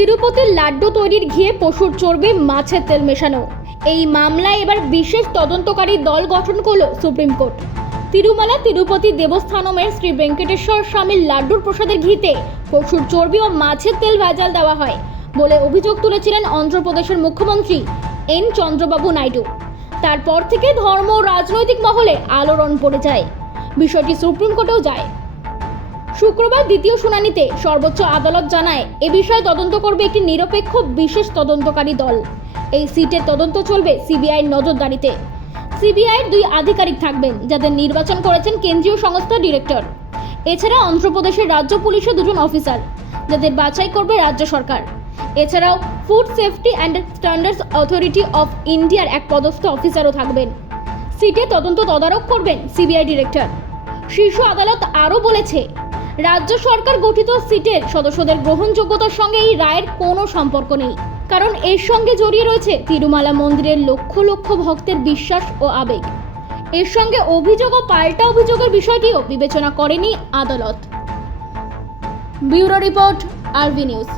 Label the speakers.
Speaker 1: তিরুপতির লাড্ডু তৈরির ঘিয়ে পশুর চর্বি মাছের তেল মেশানো। এই মামলায় এবার বিশেষ তদন্তকারী দল গঠন করল সুপ্রিম কোর্ট। তিরুমালা তিরুপতি দেবস্থানমের শ্রী ভেঙ্কটেশ্বর স্বামীর লাড্ডুর প্রসাদের ঘিতে পশুর চর্বি ও মাছের তেল ভেজাল দেওয়া হয় বলে অভিযোগ তুলেছিলেন অন্ধ্রপ্রদেশের মুখ্যমন্ত্রী এন চন্দ্রবাবু নাইডু। তারপর থেকে ধর্ম ও রাজনৈতিক মহলে আলোড়ন পড়ে যায়। বিষয়টি সুপ্রিম কোর্টেও যায়। শুক্রবার দ্বিতীয় শুনানিতে সর্বোচ্চ আদালত জানায়, এ বিষয়ে তদন্ত করবে একটি নিরপেক্ষ বিশেষ তদন্তকারী দল। এই সিটের তদন্ত চলবে সিবিআইয়ের নজরদারিতে। সিবিআইয়ের দুই আধিকারিক থাকবেন, যাদের নির্বাচন করেছেন কেন্দ্রীয় সংস্থার ডিরেক্টর। এছাড়া অন্ধ্রপ্রদেশের রাজ্য পুলিশের দুজন অফিসার, যাদের বাছাই করবে রাজ্য সরকার। এছাড়াও food safety and standards authority of ইন্ডিয়ার এক পদস্থ অফিসারও থাকবেন। সিটে তদন্ত তদারক করবেন সিবিআই ডিরেক্টর। শীর্ষ আদালত আরও বলেছে রাজ্য সরকার গঠিত সিটের সদস্যদের গ্রহণযোগ্যতার সঙ্গে এই রায়ের কোনো সম্পর্ক নেই। কারণ এর সঙ্গে জড়িয়ে রয়েছে তিরুমালা মন্দিরের লক্ষ লক্ষ ভক্তের বিশ্বাস ও আবেগ। এর সঙ্গে অভিযোগ ও পাল্টা অভিযোগের বিষয়টিও বিবেচনা করেনি আদালত। Bureau report RB news.